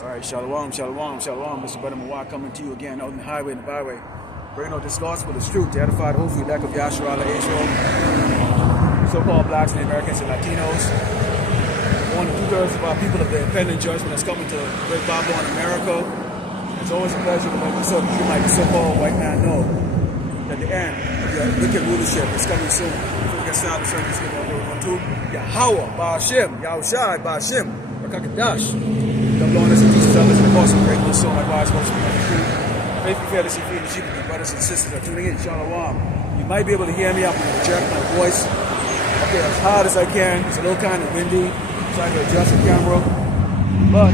All right, shalom, shalom, shalom. Mr. Brother Mawar coming to you again out in the highway and the byway. Bringing out this gospel is truth to edify the hopefully elect of Yahshua Israel, so-called blacks and Americans and Latinos. More than 2/3 of our people of the impending judgment that's coming to Great Babylon, America. It's always a pleasure to let you like the so-called white man know that the end of your wicked rulership is coming soon. Before we get started, so just give one to Yahweh, Ba'ashem, Yahushai, Ba'ashem, Rakakadash. The Lord is a teacher, others, and of course, a great little soul, likewise, supposed to be on the street. Faithfully fair to see feet and sheep of your brothers and sisters are tuning in. Shalom. You might be able to hear me. I'm going to project my voice. Okay, as hard as I can. It's a little kind of windy. So I can adjust the camera. But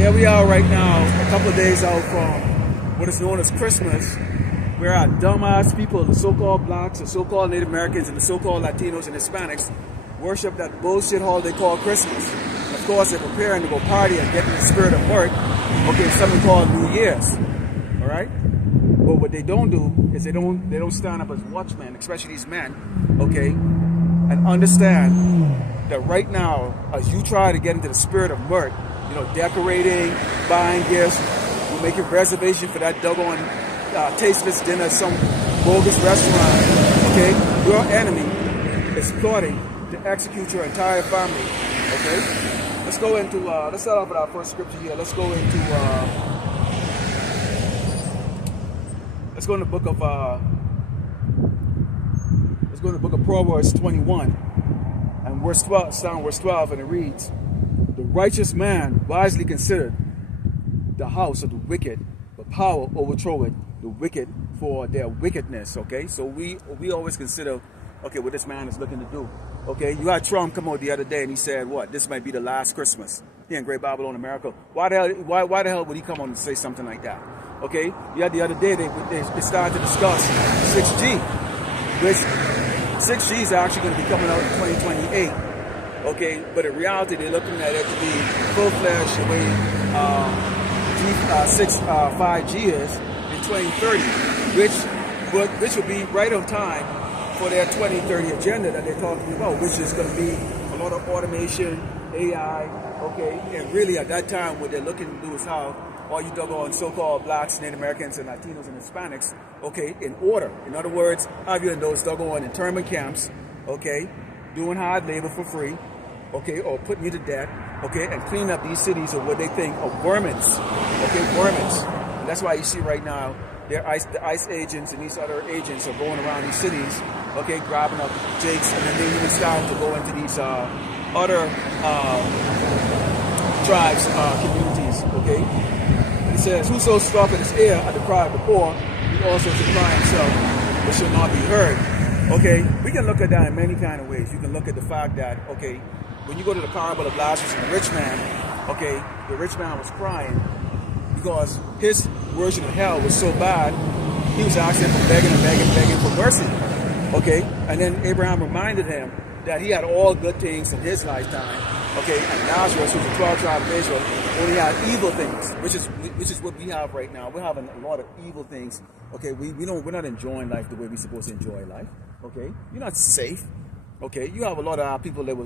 here we are right now, a couple of days out from what is known as Christmas, where our dumbass people, the so-called blacks, the so-called Native Americans, and the so-called Latinos and Hispanics worship that bullshit holiday called Christmas. Of course, they're preparing to go party and get in the spirit of work. Okay, something called New Year's. All right? But what they don't do is they don't stand up as watchmen, especially these men, okay, and understand that right now, as you try to get into the spirit of work, you know, decorating, buying gifts, you're making reservation for that doggone tasteless dinner at some bogus restaurant, okay? Your enemy is plotting to execute your entire family, okay? Let's go into, let's start off with our first scripture here. Let's go into the book of, Proverbs 21, and verse 12, and it reads, "The righteous man wisely considered the house of the wicked, but power overthroweth the wicked for their wickedness." Okay, so we always consider, okay, what this man is looking to do. Okay, you had Trump come out the other day and he said, what, this might be the last Christmas here in Great Babylon, America. Why the hell would he come on and say something like that? Okay, you had the other day they started to discuss 6G, which 6G is actually going to be coming out in 2028. Okay, but in reality they're looking at it to be full-fledged the way 5G is in 2030, which will be right on time for their 2030 agenda that they're talking about, which is going to be a lot of automation, AI, okay, and really at that time what they're looking to do is how all you doggone so-called blacks, Native Americans, and Latinos and Hispanics, okay, in order. In other words, have you in those doggone internment camps, okay, doing hard labor for free, okay, or putting you to death, okay, and clean up these cities of what they think are vermins, okay, vermins. And that's why you see right now, the ICE agents and these other agents are going around these cities, okay, grabbing up jakes, and then they even start to go into these other tribes, communities, okay. It says, "Whoso stoppeth his ear at the cry of the poor, he also should cry himself, but shall not be heard." Okay, we can look at that in many kind of ways. You can look at the fact that, okay, when you go to the parable of Lazarus and the rich man, okay, the rich man was crying because his version of hell was so bad, he was asking for begging for mercy. Okay, and then Abraham reminded him that he had all good things in his lifetime. Okay, and Lazarus, who's the 12th tribe of Israel, only had evil things, which is what we have right now. We're having a lot of evil things. Okay, we're not enjoying life the way we're supposed to enjoy life. Okay, you're not safe. Okay, you have a lot of our people that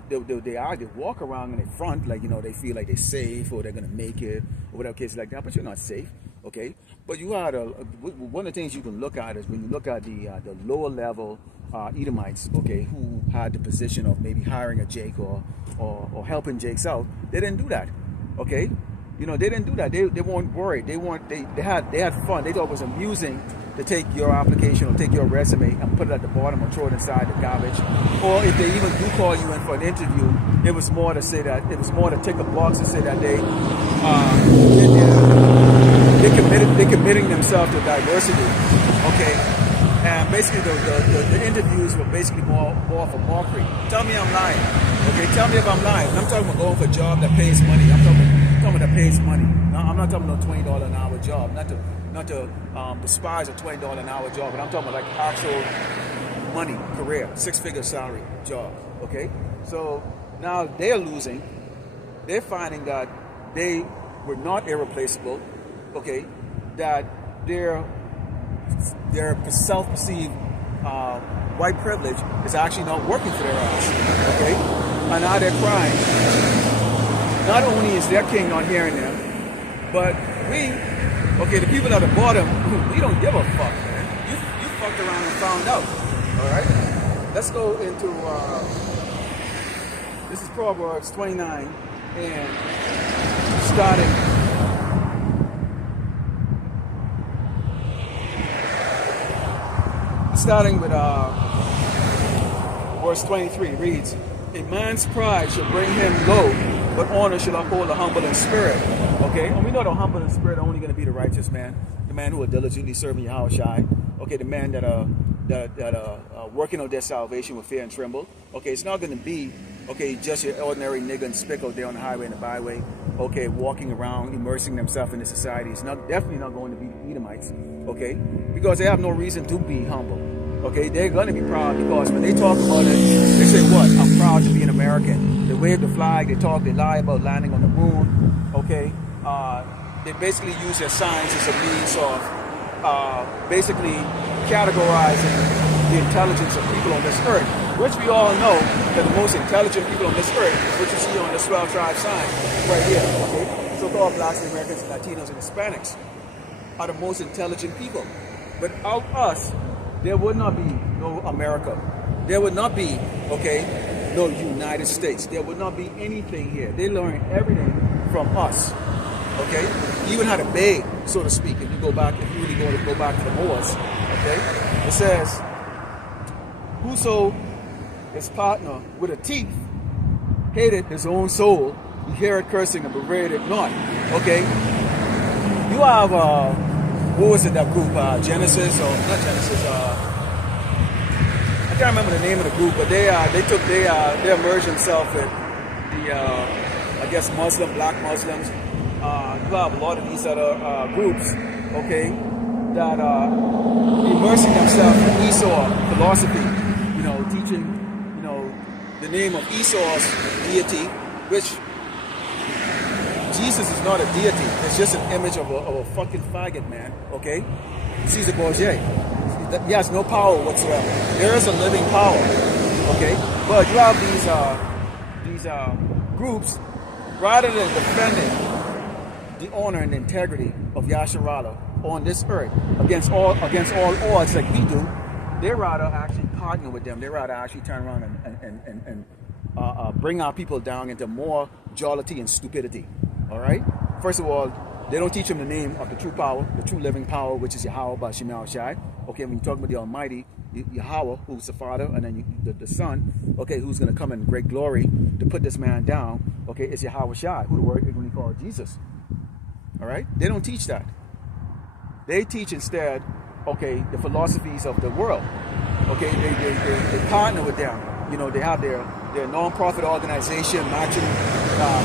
they walk around in the front like, you know, they feel like they're safe or they're gonna make it or whatever case like that, but you're not safe. Okay, but you had one of the things you can look at is when you look at the lower level Edomites, okay, who had the position of maybe hiring a Jake or helping Jakes out. They didn't do that. Okay, you know, they didn't do that. They weren't worried. They had fun. They thought it was amusing to take your application or take your resume and put it at the bottom or throw it inside the garbage. Or if they even do call you in for an interview, it was more to say that it was more to tick a box and say that they're committing themselves to diversity. Okay. And basically, the interviews were basically more of a mockery. Tell me I'm lying. Okay, tell me if I'm lying. I'm talking about going for a job that pays money. I'm talking about that pays money. No, I'm not talking about a $20 an hour job. Not to despise a $20 an hour job, but I'm talking about like actual money, career, six-figure salary job. Okay, so now they're losing. They're finding that they were not irreplaceable. Okay, that their self-perceived white privilege is actually not working for their ass, okay? And now they're crying. Not only is their king not hearing them, But we, okay, the people at the bottom, we don't give a fuck, man. You fucked around and found out. All right? Let's go into, this is Proverbs 29, and starting with verse 23 reads, a man's pride shall bring him low, but honor shall uphold the humble in spirit. Okay, and we know the humble in spirit are only going to be the righteous man, the man who are diligently serving Yahweh Shai. Okay, the man that are working on their salvation with fear and tremble. Okay, it's not going to be, okay, just your ordinary nigga and spick out there on the highway and the byway. Okay, walking around, immersing themselves in the society. It's definitely not going to be the Edomites. Okay, because they have no reason to be humble. Okay, they're going to be proud because when they talk about it, they say, what? I'm proud to be an American. They wave the flag, they lie about landing on the moon. Okay, they basically use their science as a means of basically categorizing the intelligence of people on this earth, which we all know that the most intelligent people on this earth is what you see on this 12 tribe sign right here. Okay, so-called blacks, Americans, Latinos, and Hispanics are the most intelligent people. Without us, there would not be no America. There would not be, okay, no United States. There would not be anything here. They learn everything from us, okay? Even how to beg, so to speak, if you really go back to the Moors, okay? It says, whoso is partner with a thief hated his own soul, you hear it cursing and berate it not, okay? You have, what was it, that group, Genesis, or not Genesis, I can't remember the name of the group, but they immersed themselves in the, I guess, black Muslims. You have a lot of these other groups, okay, that are immersing themselves in Esau philosophy, you know, teaching, you know, the name of Esau's deity, which Jesus is not a deity. It's just an image of a fucking faggot, man, okay? Caesar Borgia. He has no power whatsoever. There is a living power, okay? But you have these groups, rather than defending the honor and integrity of Yasharallah on this earth against all odds like we do, they rather actually partner with them. They rather actually turn around and bring our people down into more jollity and stupidity. All right. First of all, they don't teach them the name of the true power, the true living power, which is Yahweh Bashim Shai. Okay, when you talk about the Almighty, Yahweh, who's the Father, and then the Son, okay, who's going to come in great glory to put this man down, okay, is Yahweh Shai, who the word when he called Jesus. All right? They don't teach that. They teach instead, okay, the philosophies of the world. Okay, they partner with them. You know, they have their non-profit organization, matching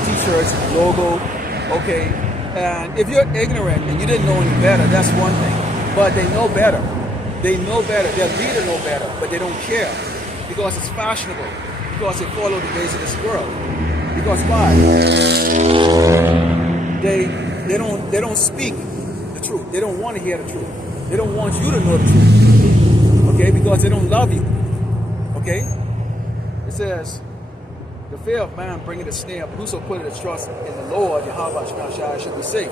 t-shirts, logo, okay. And if you're ignorant and you didn't know any better, that's one thing. But they know better. They know better. Their leader know better, but they don't care because it's fashionable. Because they follow the ways of this world. Because why? They don't speak the truth. They don't want to hear the truth. They don't want you to know the truth. Okay, because they don't love you. Okay? It says, the fear of man bringeth a snare, but whoso putteth his trust in the Lord, Yahweh Shai, should be safe.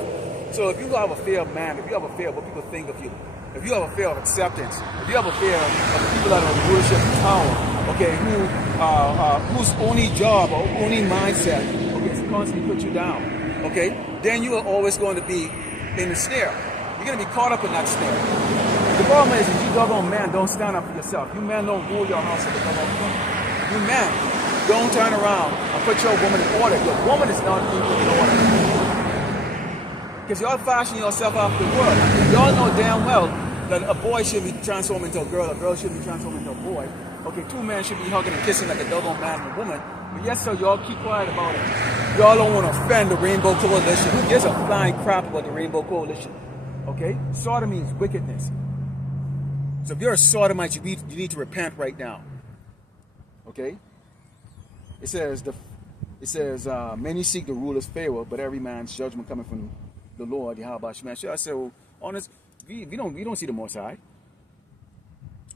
So if you have a fear of man, if you have a fear of what people think of you, if you have a fear of acceptance, if you have a fear of the people that are in rulership and power, okay, whose only job or only mindset, okay, is to constantly put you down, okay, then you are always going to be in the snare. You're going to be caught up in that snare. The problem is, you doggone man don't stand up for yourself. You men don't rule your house with the doggone woman. You men don't turn around and put your woman in order. Your woman is not in order. Because y'all fashion yourself after the world. Y'all know damn well that a boy should be transformed into a girl should be transformed into a boy. Okay, two men should be hugging and kissing like a doggone man and a woman. But yes, sir, y'all keep quiet about it. Y'all don't want to offend the Rainbow Coalition. Who gives a flying crap about the Rainbow Coalition? Okay? Sodomy is wickedness. So if you're a sodomite, you need to repent right now. Okay? It says, many seek the ruler's favor, but every man's judgment coming from the Lord, Yahweh Shai. I said, well, honest, we don't see the Most High.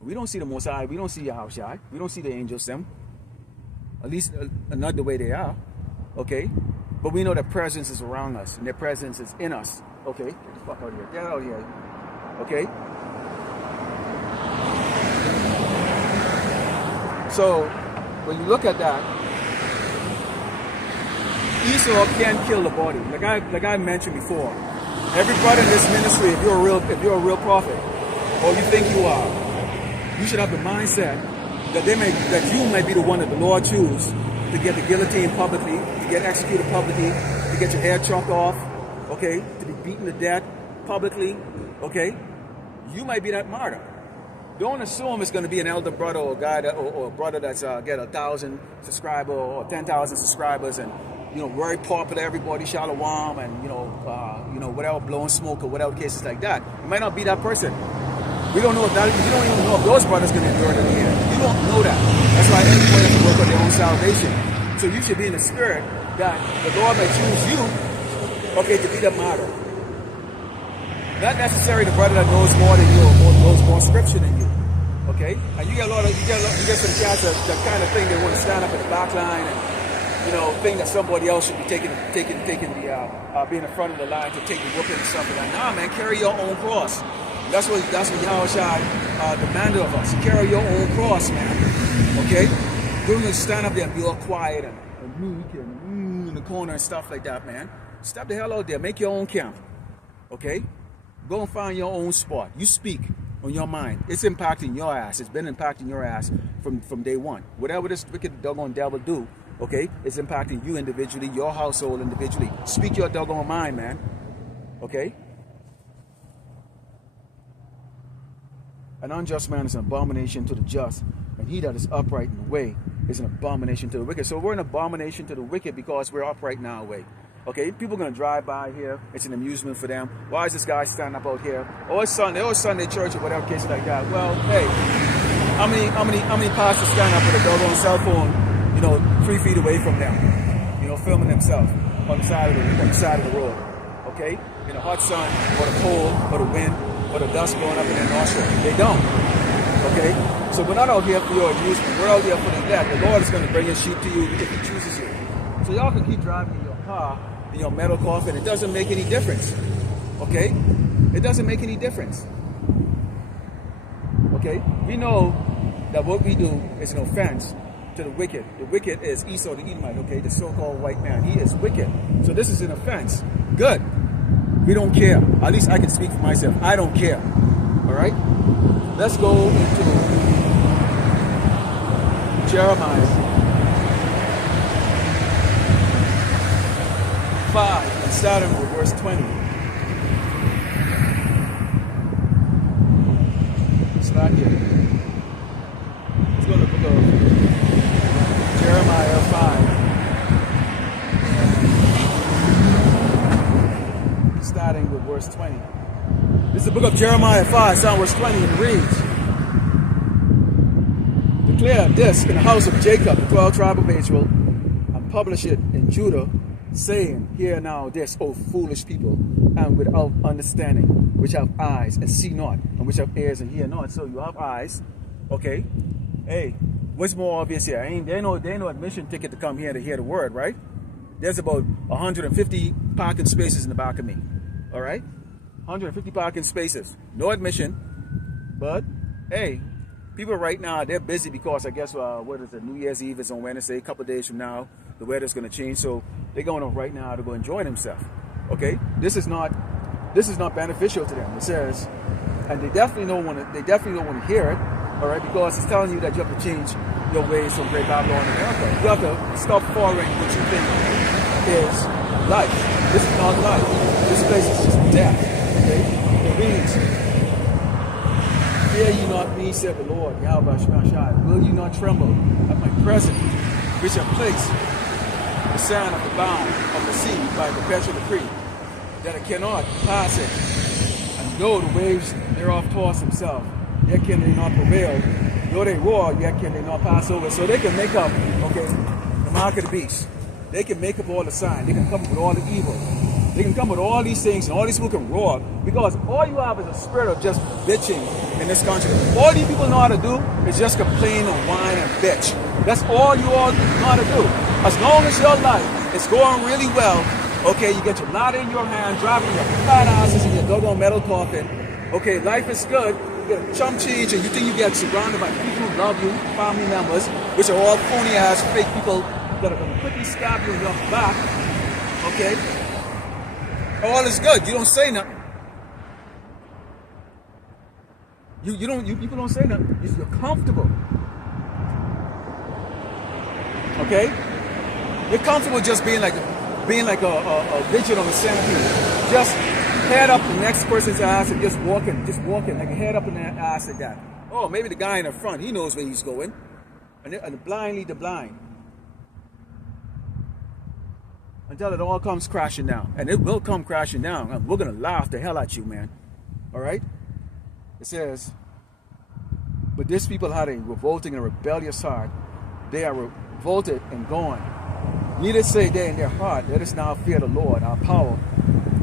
We don't see the Most High. We don't see Yahweh Shai. We don't see the angels them. At least not the way they are. Okay? But we know their presence is around us, and their presence is in us. Okay? Get the fuck out of here. Get out of here. Okay? So, when you look at that, Esau can kill the body. Like I mentioned before, every brother in this ministry, if you're a real prophet, or you think you are, you should have the mindset that you may be the one that the Lord choose to get the guillotine publicly, to get executed publicly, to get your hair chopped off, okay, to be beaten to death publicly, okay. You might be that martyr. Don't assume it's going to be an elder brother or a guy or a brother that's get 1,000 subscribers or 10,000 subscribers and very popular, everybody shalom and whatever, blowing smoke or whatever cases like that. It might not be that person. We don't know if that. You don't even know if those brothers can endure to the end. You don't know that. That's why everybody has to work on their own salvation. So you should be in the spirit that the Lord may choose you, okay, to be the martyr. Not necessarily the brother that knows more than you or knows more scripture than you. Okay? And you get some cats that kind of thing they want to stand up in the back line and think that somebody else should be taking the being in front of the line to take the whooping or something like. Nah, man, carry your own cross. That's what Yahushua demanded of us. Carry your own cross, man. Okay? Don't just stand up there and be all quiet and meek and in the corner and stuff like that, man. Step the hell out there. Make your own camp. Okay? Go and find your own spot. You speak on your mind. It's impacting your ass. It's been impacting your ass from day one. Whatever this wicked doggone devil do, okay, it's impacting you individually, your household individually. Speak your doggone mind, man. Okay? An unjust man is an abomination to the just, and he that is upright in the way is an abomination to the wicked. So we're an abomination to the wicked because we're upright in our way. Okay, people are going to drive by here. It's an amusement for them. Why is this guy standing up out here? Oh, it's Sunday church or whatever case like that. Well, hey, how many pastors stand up with a doggone cell phone, 3 feet away from them, filming themselves on the side of the road. Okay, in the hot sun or the cold or the wind or the dust blowing up in their nostril. They don't. Okay, so we're not out here for your amusement. We're out here for the death. The Lord is going to bring his sheep to you if he chooses you. So y'all can keep driving in your car in your metal coffin. It doesn't make any difference. Okay? It doesn't make any difference. Okay? We know that what we do is an offense to the wicked. The wicked is Esau the Edomite, okay? The so-called white man. He is wicked. So this is an offense. Good. We don't care. At least I can speak for myself. I don't care. Alright? Let's go into Jeremiah 5 and starting with verse 20. Start here. Let's go to the book of Jeremiah 5. Starting with verse 20. This is the book of Jeremiah 5, starting verse 20, and it reads, "Declare this in the house of Jacob, the 12 tribe of Israel, and publish it in Judah, saying, hear now this, O foolish people, and without understanding, which have eyes and see not, and which have ears and hear not." So you have eyes, okay? Hey, what's more obvious here? There ain't no admission ticket to come here to hear the word, right? There's about 150 parking spaces in the back of me, all right? 150 parking spaces, no admission, but hey, people right now, they're busy because I guess, what is it, New Year's Eve is on Wednesday, a couple of days from now, the weather's going to change, so they're going on right now to go enjoy themselves. Okay, this is not beneficial to them. It says, and they definitely don't want to hear it. All right, because it's telling you that you have to change your ways from Great Babylon to America. You have to stop following what you think is life. This is not life. This place is just death. Okay, it reads, "Fear ye not me, said the Lord, Yahweh Shemashai. Will you not tremble at my presence, which have placed the sand of the bound of the sea by a perpetual decree, that it cannot pass it, and though the waves thereof toss themselves, yet can they not prevail, though they roar, yet can they not pass over." So they can make up, okay, the mark of the beast. They can make up all the sign. They can come up with all the evil. They can come with all these things, and all these people can roar, because all you have is a spirit of just bitching in this country. All these people know how to do is just complain and whine and bitch. That's all you all know how to do. As long as your life It's going really well. Okay, you get your ladder in your hand, driving your fat asses in your doggone metal coffin. Okay, life is good. You get a chump change, and you think you get surrounded by people who love you, family members, which are all phony ass fake people that are going to quickly stab you in your back. Okay, all is good. You don't say nothing. You people don't say nothing. You're comfortable. Okay, you're comfortable just being like a midget on the centipede. Just head up the next person's ass and just walking like a head up in their ass like that. Oh, maybe the guy in the front, he knows where he's going, and the blind lead the blind until it all comes crashing down, and it will come crashing down. And we're gonna laugh the hell at you, man. All right. It says, but these people had a revolting and rebellious heart. They are revolted and gone. Neither say they in their heart, let us now fear the Lord, our power,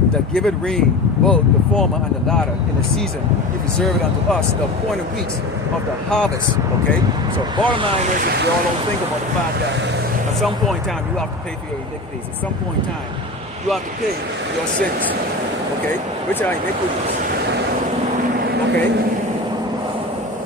that giveth rain, both the former and the latter, in the season. He reserved unto us the appointed weeks of the harvest. Okay? So bottom line is, if you all don't think about the fact that at some point in time you have to pay for your iniquities. At some point in time, you have to pay for your sins. Okay? Which are iniquities. Okay?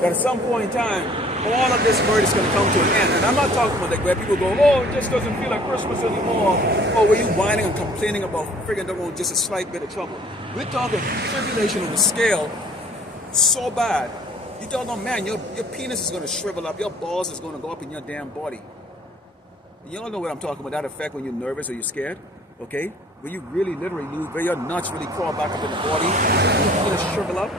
That at some point in time, all of this word is going to come to an end. And I'm not talking about like where people go, oh, it just doesn't feel like Christmas anymore. Oh, were you whining and complaining about friggin' just a slight bit of trouble? We're talking tribulation on the scale so bad. You're talking, man, your penis is going to shrivel up. Your balls is going to go up in your damn body. You all know what I'm talking about, that effect when you're nervous or you're scared, okay? Where you really literally lose, where your nuts really crawl back up in the body. You're going to shrivel up.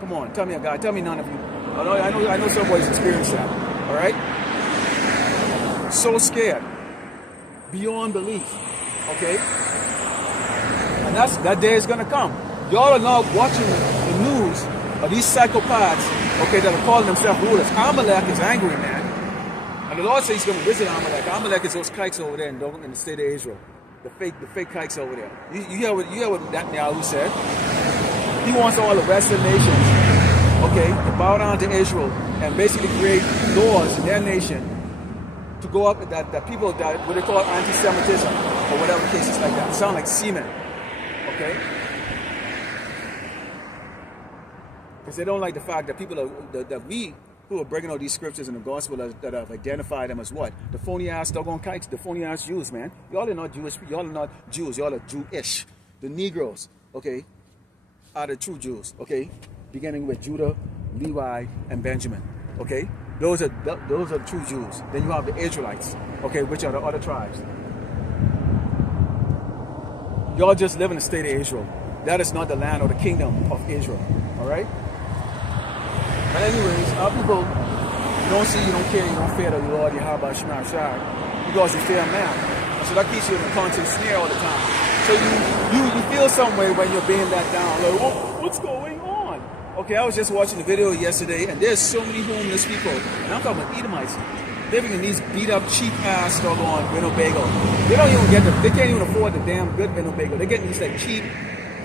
Come on, tell me a guy, tell me none of you. I know somebody's experienced that, all right? So scared, beyond belief, okay? And that day is gonna come. Y'all are not watching the news of these psychopaths, okay, that are calling themselves rulers. Amalek is angry, man. And the Lord says he's gonna visit Amalek. Amalek is those kikes over there in the state of Israel. The fake kikes over there. You hear what Netanyahu said? He wants all the Western nations, okay, to bow down to Israel and basically create laws in their nation to go up that people that what they call anti-Semitism or whatever cases like that. Sound like semen, okay? Because they don't like the fact that people that we who are breaking all these scriptures in the gospel that have identified them as what? The phony ass doggone kikes, the phony ass Jews, man. Y'all are not Jewish. Y'all are not Jews. Y'all are Jewish. The Negroes, okay, are the true Jews, okay? Beginning with Judah, Levi, and Benjamin. Okay, those are the true Jews. Then you have the Israelites, okay, which are the other tribes. Y'all just live in the state of Israel. That is not the land or the kingdom of Israel. All right. But anyways, our people don't see, you don't care, you don't fear the Lord, Yahweh Shema Shai, because you fear man. And so that keeps you in a constant snare all the time. So you feel some way when you're being let down. Like, what's going on? Okay, I was just watching the video yesterday, and there's so many homeless people, and I'm talking about Edomites, living in these beat up, cheap ass doggone Winnebago. They don't even they can't even afford the damn good Winnebago. They're getting these like cheap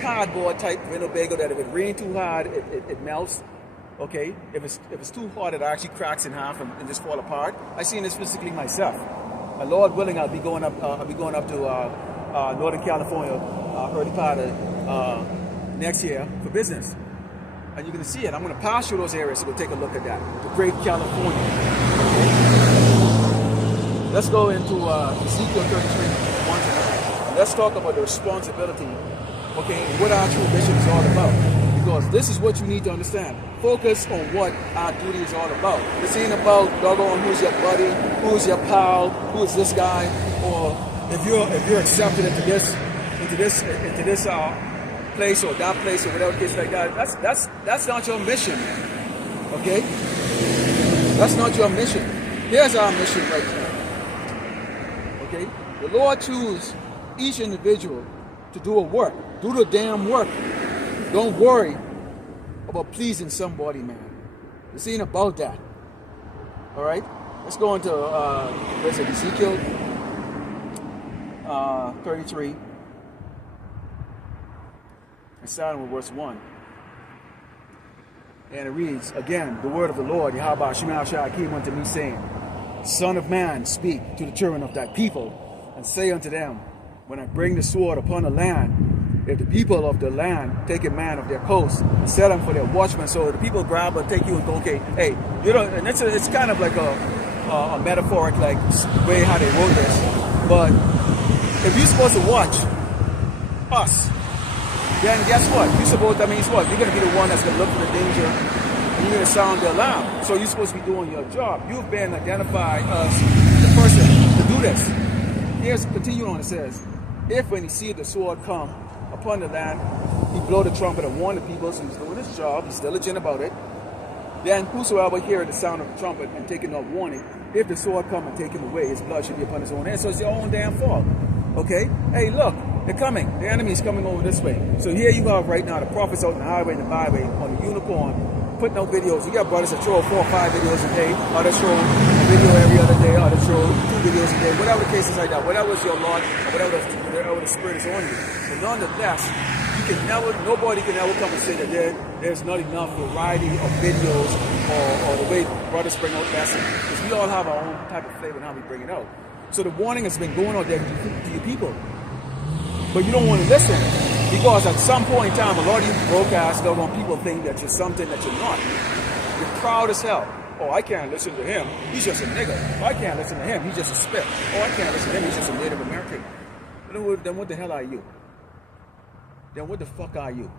cardboard type Winnebago that if it rains too hard, it melts. Okay, if it's too hard, it actually cracks in half and just fall apart. I've seen this physically myself. Lord willing, I'll be going up to Northern California early part of next year for business. And you're going to see it. I'm going to pass through those areas to go take a look at that. The great California. Okay? Let's go into Ezekiel 33, 1 to 9. Let's talk about the responsibility, okay, and what our true mission is all about. Because this is what you need to understand. Focus on what our duty is all about. This ain't about doggone who's your buddy, who's your pal, who's this guy, or if you're accepted into this place or that place or whatever case like that. That's not your mission, man. Okay? That's not your mission. Here's our mission right now. Okay? The Lord chooses each individual to do a work. Do the damn work. Don't worry about pleasing somebody, man. This ain't about that. All right? Let's go into Ezekiel 33. And starting with verse 1. And it reads, again, the word of the Lord, Yahweh Shema Shai came unto me, saying, Son of man, speak to the children of thy people, and say unto them, when I bring the sword upon the land, if the people of the land take a man of their coast and set them for their watchmen, so the people grab and take you and go, okay, hey, you know, and it's kind of like a metaphoric like way how they wrote this. But if you're supposed to watch us, then guess what? That means what? You're going to be the one that's going to look for the danger and you're going to sound the alarm. So you're supposed to be doing your job. You've been identified as the person to do this. Here's, continue on, it says, if when he see the sword come upon the land, he blow the trumpet and warn the people, so he's doing his job, he's diligent about it. Then whosoever heareth the sound of the trumpet and taking no warning, if the sword come and take him away, his blood should be upon his own head. So it's your own damn fault. Okay? Hey, look, they're coming. The enemy is coming over this way. So here you have right now the prophets out on the highway and the byway on the unicorn, putting out videos. You got brothers that throw 4 or 5 videos a day, or they throw a video every other day, or they throw 2 videos a day, whatever the case is like that, whatever is your Lord, or whatever the Spirit is on you. But nonetheless, nobody can ever come and say that there's not enough variety of videos or the way brothers bring out lessons. Because we all have our own type of flavor and how we bring it out. So the warning has been going out there to you people. But you don't want to listen. Because at some point in time, a lot of you broadcast, people think that you're something that you're not. You're proud as hell. Oh, I can't listen to him. He's just a nigger. Oh, I can't listen to him. He's just a spit. Oh, I can't listen to him. He's just a Native American. Then what the hell are you? Then what the fuck are you?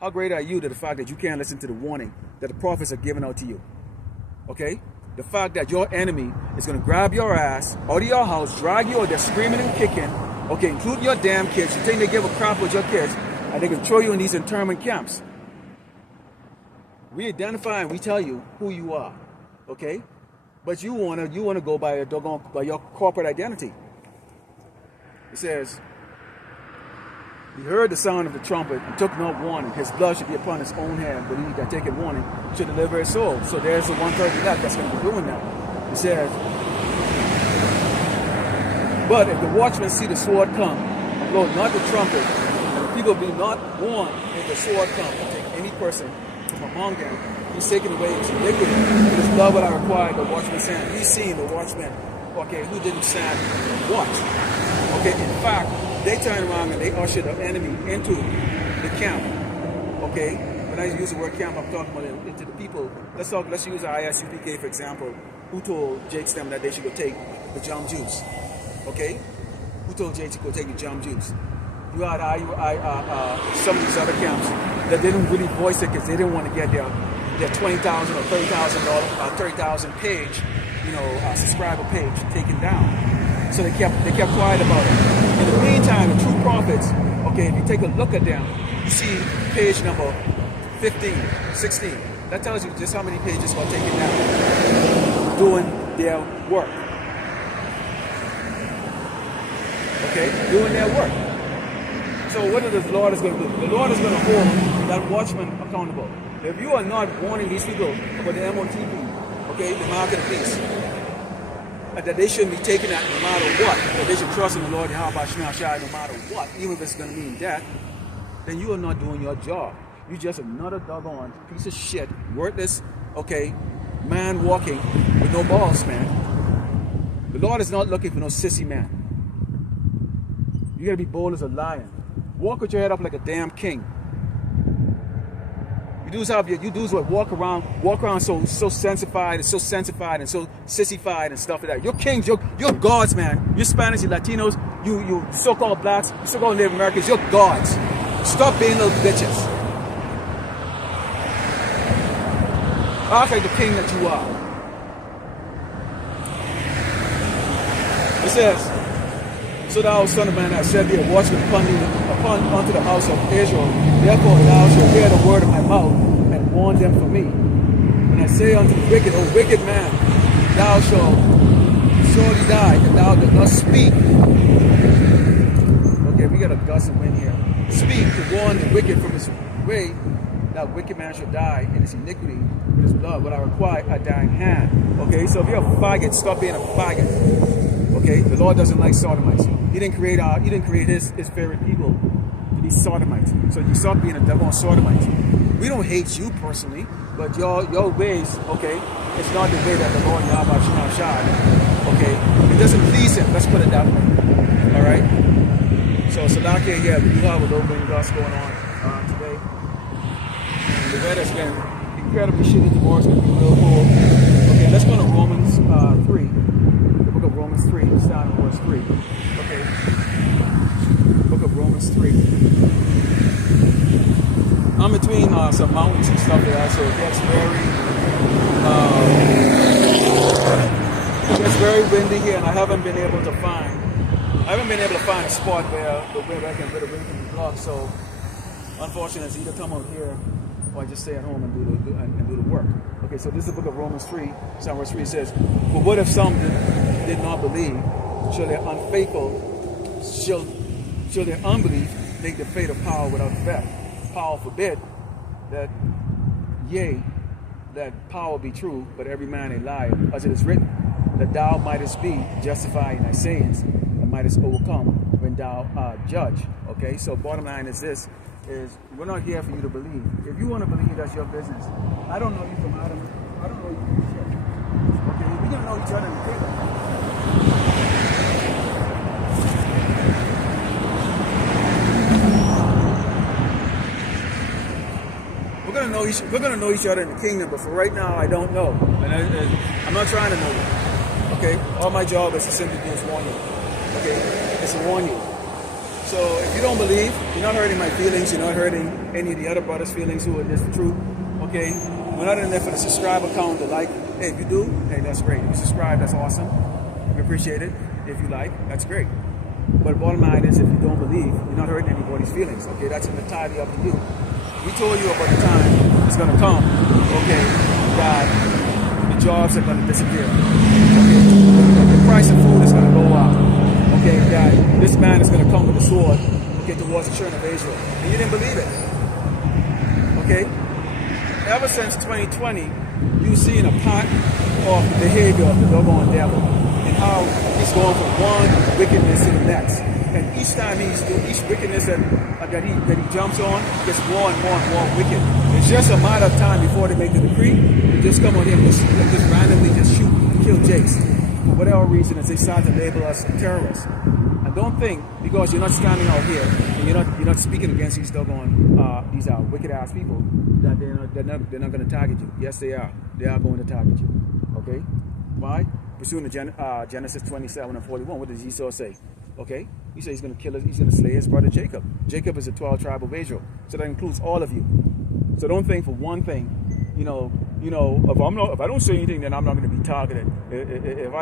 How great are you to the fact that you can't listen to the warning that the prophets are giving out to you? Okay? The fact that your enemy is going to grab your ass out of your house, drag you out there screaming and kicking, okay, including your damn kids. You think they give a crap with your kids, and they can throw you in these internment camps. We identify and we tell you who you are, okay? But you wanna go by your corporate identity. It says, he heard the sound of the trumpet and took no warning. His blood should be upon his own head, but he that taketh warning should deliver his soul. So there's the 1/3 left that's going to be doing that. It says, but if the watchmen see the sword come, and blow not the trumpet, and the people be not warned, if the sword come and take any person from among them, he's taken away his iniquity. It is blood what I require the watchman stand. He's seen the watchman, okay, who didn't stand and watch. Okay, in fact, they turn around and they usher the enemy into the camp. Okay, when I use the word camp, I'm talking about into the people. Let's use ISUPK for example, who told Jakes them that they should go take the jam juice. Okay, who told Jakes to go take the jam juice? You had some of these other camps that didn't really voice it because they didn't want to get their $20,000 or $30,000 page, subscriber page taken down. So they kept quiet about it. In the meantime, the true prophets, okay, if you take a look at them, you see page number 15, 16. That tells you just how many pages got taken down. Doing their work. Okay, doing their work. So what is the Lord is going to do? The Lord is going to hold that watchman accountable. If you are not warning these people about the MOTP, okay, the mark of the beast, that they shouldn't be taking that no matter what, that they should trust in the Lord Yahweh Shai no matter what, even if it's going to mean death, then you are not doing your job. You're just another doggone piece of shit, worthless, okay, man walking with no balls, man. The Lord is not looking for no sissy man. You got to be bold as a lion. Walk with your head up like a damn king. You dudes what walk around so sensified and so sissified and stuff like that. You're kings, you're gods, man. You're Spanish, you're Latinos, you so-called blacks, you so-called Native Americans, you're gods. Stop being little bitches. Act like the king that you are. It says, so thou, son of man, I said thee, a watchman unto the house of Israel. Therefore thou shalt hear the word of my mouth, and warn them for me. When I say unto the wicked, O wicked man, thou shalt surely die, and thou dost not speak. Okay, we got a gust of wind here. Speak to warn the wicked from his way, that wicked man shall die in his iniquity with his blood, but I require a dying hand. Okay, so if you're a faggot, stop being a faggot. Okay, the Lord doesn't like sodomites. He didn't create his favorite people to be sodomites. So you stop being a devil on sodomites. We don't hate you personally, but your ways, okay, it's not the way that the Lord Yahweh Shai, okay, It doesn't please him. Let's put it that way. All right. So Salakia, yeah, we do have a little bit of dust going on today. And the weather's been incredibly shitty. Tomorrow's going to be real cold. Okay, let's go to Romans 3. The book of Romans 3, starting verse 3. Okay. Book of Romans 3. I'm between some mountains and stuff there, so it gets very windy here, and I haven't been able to find a spot where the wind can be blocked. So unfortunately, it's either come out here or I just stay at home and do the work. Okay, so this is the book of Romans 3, verse 3 says, "But what if some did not believe? Shall their unbelief make the faith of power without effect? Power forbid that, yea, that power be true, but every man a liar, as it is written, that thou mightest be justified in thy sayings, and mightest overcome when thou art judged." Okay, so bottom line is this, is we're not here for you to believe. If you want to believe, that's your business. I don't know you from Adam. I don't know you from shit. Okay, we're going to know each other in the kingdom. We're gonna know each other in the kingdom, but for right now, I don't know, and I'm not trying to know you. Okay, all my job is to simply do is warn you. Okay, it's to warn you. So if you don't believe, you're not hurting my feelings. You're not hurting any of the other brothers' feelings who are this true. Okay, we're not in there for the subscriber count to like. Hey, if you do, hey, that's great. If you subscribe, that's awesome. We appreciate it. If you like, that's great. But the bottom line is, if you don't believe, you're not hurting anybody's feelings. Okay, that's entirely up to you. We told you about the time it's going to come, okay, that the jobs are going to disappear. Okay, the price of food is going to go up. Okay, that this man is going to come with a sword, okay, towards the children of Israel. And you didn't believe it. Okay? Ever since 2020, you've seen a part of the behavior of the doggone devil and how he's going from one wickedness to the next. And each time each wickedness that he jumps on gets more and more wicked. It's just a matter of time before they make the decree. They just come on here and just randomly just shoot and kill Jakes. For whatever reason, as they start to label us terrorists. And don't think because you're not standing out here and you're not speaking against these doggone these wicked ass people that they're not going to target you. Yes, they are. They are going to target you. Okay? Why? Pursuing the Genesis 27 and 41. What does Esau say? Okay, he said he's going to kill us. He's going to slay his brother Jacob. Jacob is the 12th tribe of Israel, so that includes all of you. So don't think for one thing, if I don't say anything, then I'm not going to be targeted. If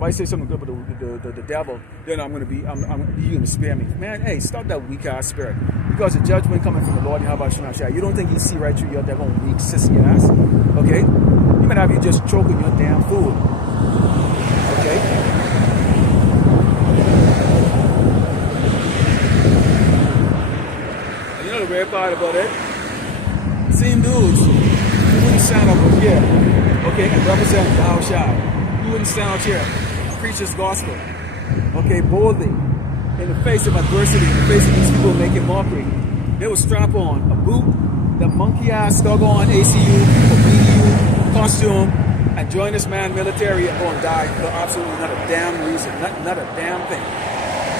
I say something good about the devil, then you're going to spare me. Man, hey, stop that weak ass spirit. Because the judgment coming from the Lord, you don't think he see right through your devil weak sissy ass. Okay, he might have you just choking your damn food. Okay. The weird part about it, same dudes who wouldn't stand up here, okay, and represent the house shop. Who wouldn't stand out here, preach this gospel, okay, boldly, in the face of adversity, in the face of these people making mockery. They would strap on a boot, the monkey ass doggone ACU or BDU costume, and join this man military and go and die for absolutely not a damn reason, not a damn thing,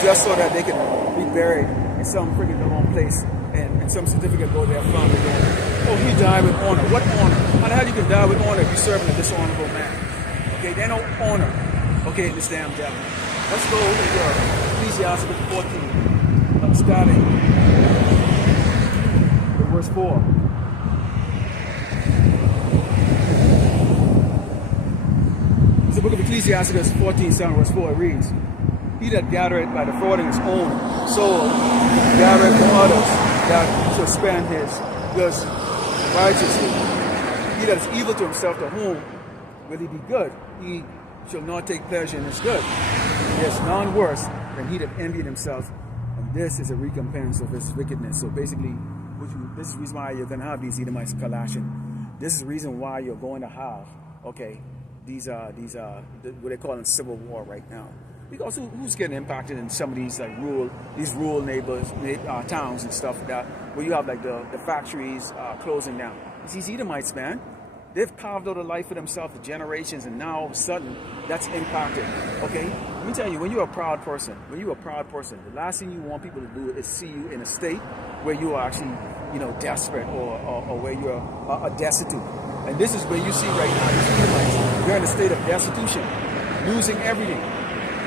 just so that they can be buried in some freaking wrong place. And some certificate go there from it going, oh, he died with honor. What honor? How the hell you can die with honor if you're serving a dishonorable man? Okay, there's no honor, okay, in this damn devil. Let's go over to Ecclesiastes 14, starting with verse 4. It's the book of Ecclesiastes 14, verse 4. It reads, "He that gathereth by defrauding his own soul, gathereth for others, that shall spend his goods righteously. He that is evil to himself, to whom will he be good? He shall not take pleasure in his good. There is none worse than he that envied himself, and this is a recompense of his wickedness." So basically, this is the reason why you're going to have these Edomites clashing. This is the reason why you're going to have, okay, these what they call in civil war right now. Because who's getting impacted in some of these rural neighbors, towns and stuff like that, where you have like the factories closing down? It's these Edomites, man. They've carved out a life for themselves for generations, and now all of a sudden, that's impacted. Okay? Let me tell you, when you're a proud person, the last thing you want people to do is see you in a state where you are actually, desperate or where you're destitute. And this is where you see right now, these Edomites, they're in a state of destitution, losing everything.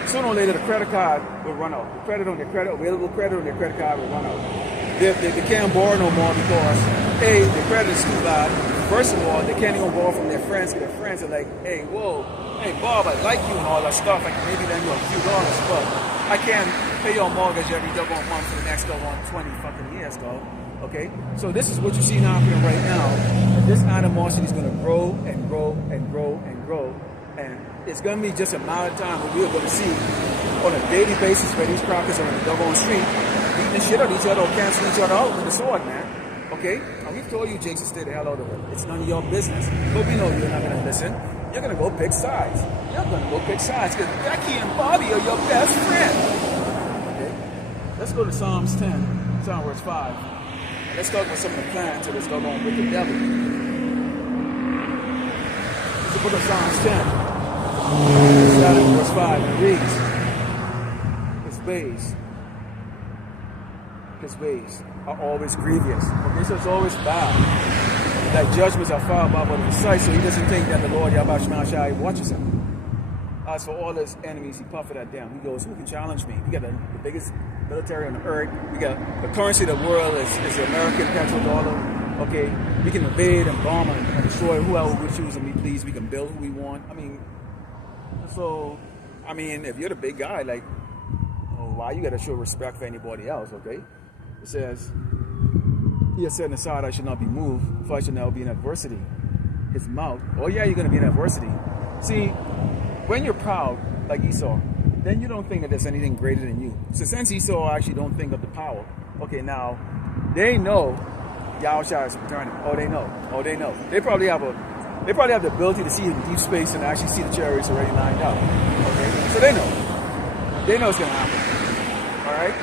Sooner or later, the credit card will run out. Available credit on their credit card will run out. They can't borrow no more because, A, the credit is too bad. First of all, they can't even borrow from their friends, because their friends are like, hey, whoa, hey, Bob, I like you and all that stuff. I can maybe lend you a few dollars, but I can't pay your mortgage every double month for the next 20 fucking years, dog. Okay? So this is what you see happening right now. This animosity is going to grow and grow and grow and grow. And it's going to be just a matter of time where we're going to see on a daily basis where these crackers are in the doggone street beating the shit out of each other or canceling each other out with the sword, man. Okay? And we've told you, Jakes, to stay the hell out of it. It's none of your business. But we know you're not going to listen. You're going to go pick sides. Because Becky and Bobby are your best friend. Okay? Let's go to Psalms 10, Psalm verse 5. Let's talk about some of the plans of this doggone wicked devil. It's the book of Psalms 10. Starting in verse 5, it reads, His ways are always grievous. Okay, so it's always bad. That judgments are far above what he sight, so he doesn't think that the Lord Yahweh Shema Shai watches him. As for all his enemies, he puffed at them. He goes, who can challenge me? We got the biggest military on the earth. We got the currency of the world is the American petrodollar. Okay, we can invade and bomb and destroy whoever we choose and we please. We can build who we want. If you're the big guy, like, why you got to show respect for anybody else, okay? It says, he has said aside, I should not be moved, for I should now be in adversity. His mouth, you're going to be in adversity. See, when you're proud, like Esau, then you don't think that there's anything greater than you. So since Esau actually don't think of the power, okay, now, they know Yahushua is returning. They know. They probably have the ability to see in deep space and actually see the chariots already lined up. Okay? So they know. They know it's going to happen. Alright?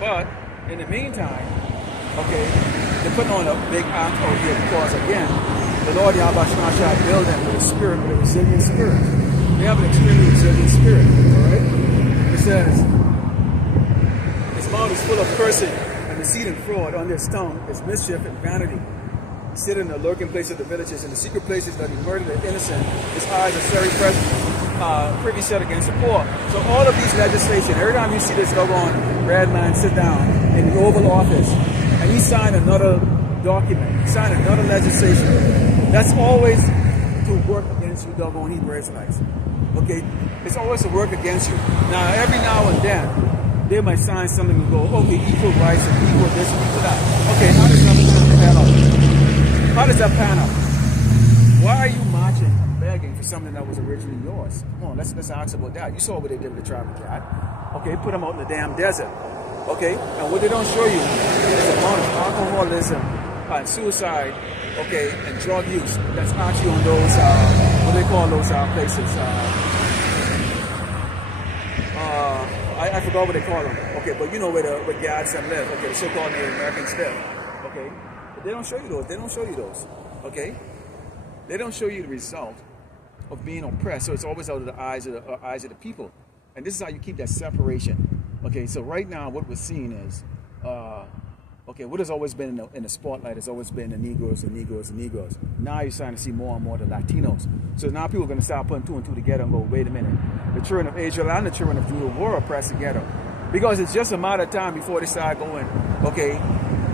But, in the meantime, okay, they're putting on a big act out here because, again, the Lord Yahweh Shema build them with a spirit, with a resilient spirit. They have an extremely resilient spirit. Alright? It says, his mouth is full of cursing and deceit and fraud. On his tongue is mischief and vanity. Sit in the lurking place of the villages, in the secret places that he murdered the innocent. His eyes are very present, privy set against the poor. So all of these legislation, every time you see this doggone red man sit down in the Oval Office, and he signed another document, he signed another legislation, that's always to work against you doggone Hebrew Israelites. Okay? It's always to work against you. Now, every now and then, they might sign something and go, okay, equal rights and equal this and equal that. Okay, how does that pan out? How does that pan out? Why are you marching and begging for something that was originally yours? Come on, let's ask about that. You saw what they did with the tribe of Gad. Okay, put them out in the damn desert. Okay, and what they don't show you is the amount of alcoholism and suicide, okay, and drug use that's actually on those, what do they call those places? I forgot what they call them. Okay, but you know where Gads live. Okay, the so-called Native Americans live. Okay, but they don't show you those. Okay, they don't show you the result of being oppressed. So it's always out of the eyes of the people, and this is how you keep that separation. Okay, so right now what we're seeing is, what has always been in the spotlight has always been the Negroes. Now you're starting to see more and more the Latinos. So now people are going to start putting two and two together and go, wait a minute, the children of Israel and the children of Judah were oppressed together. Because it's just a matter of time before they start going, okay,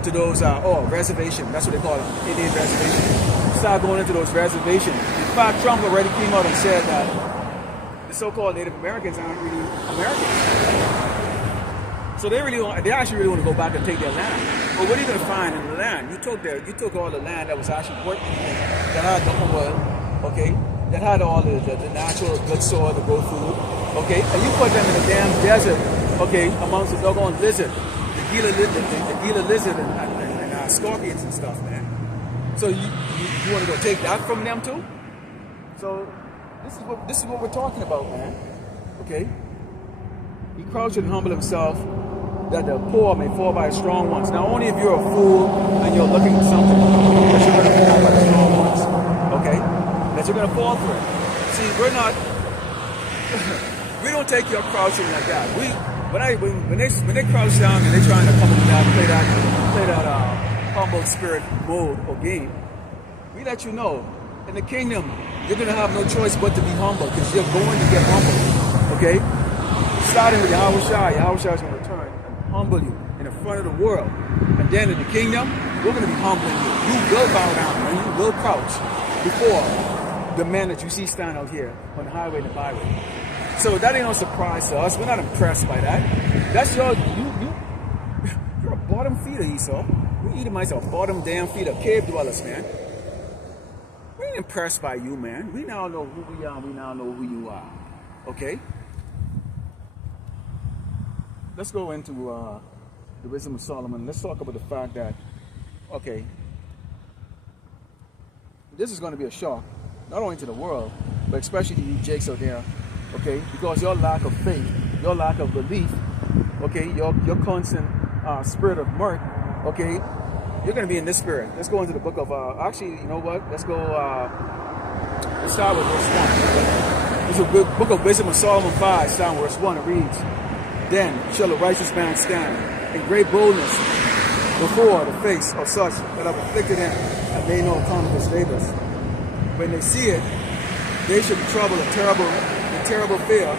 to those, reservations. That's what they call them, Indian reservations. Start going into those reservations. In fact, Trump already came out and said that the so-called Native Americans aren't really Americans. So they actually really want to go back and take their land. But what are you going to find in the land? You took all the land that was actually working, that had the oil, okay, that had all the natural good soil to grow food, okay, and you put them in the damn desert, okay, amongst the doggone lizard, the Gila lizard and scorpions and stuff, man. So you want to go take that from them too? So this is what we're talking about, man. Okay? He crouched and humbled himself, that the poor may fall by the strong ones. Now, only if you're a fool and you're looking for something, but you're going to fall by the strong ones. Okay? you're gonna fall for it. See, we're not. We don't take your crouching like that. When they crouch down and they're trying to come up with that, play that humble spirit mode or game, we let you know in the kingdom you're gonna have no choice but to be humble because you're going to get humble. Okay, starting with Yahushua. Yahushua is gonna return and humble you in the front of the world, and then in the kingdom we're gonna be humbling you. You will bow down and you will crouch before the men that you see stand out here on the highway and the byway. So that ain't no surprise to us. We're not impressed by that. That's you're a bottom feeder, Esau. We Edomites are bottom damn feeder, cave dwellers, man. We ain't impressed by you, man. We now know who we are. We now know who you are. Okay? Let's go into the wisdom of Solomon. Let's talk about the fact that, okay, this is going to be a shock, not only to the world, but especially to you Jakes out there, okay? Because your lack of faith, your lack of belief, okay, your constant spirit of mirth, okay, you're going to be in this spirit. Let's go into the book of, actually, you know what? Let's go, let's start with verse 1. It's a book of Wisdom of Solomon 5, starting with verse 1. It reads, "Then shall a righteous man stand in great boldness before the face of such that have afflicted him, and they know account of his labors. When they see it, they shall be troubled in terrible fear,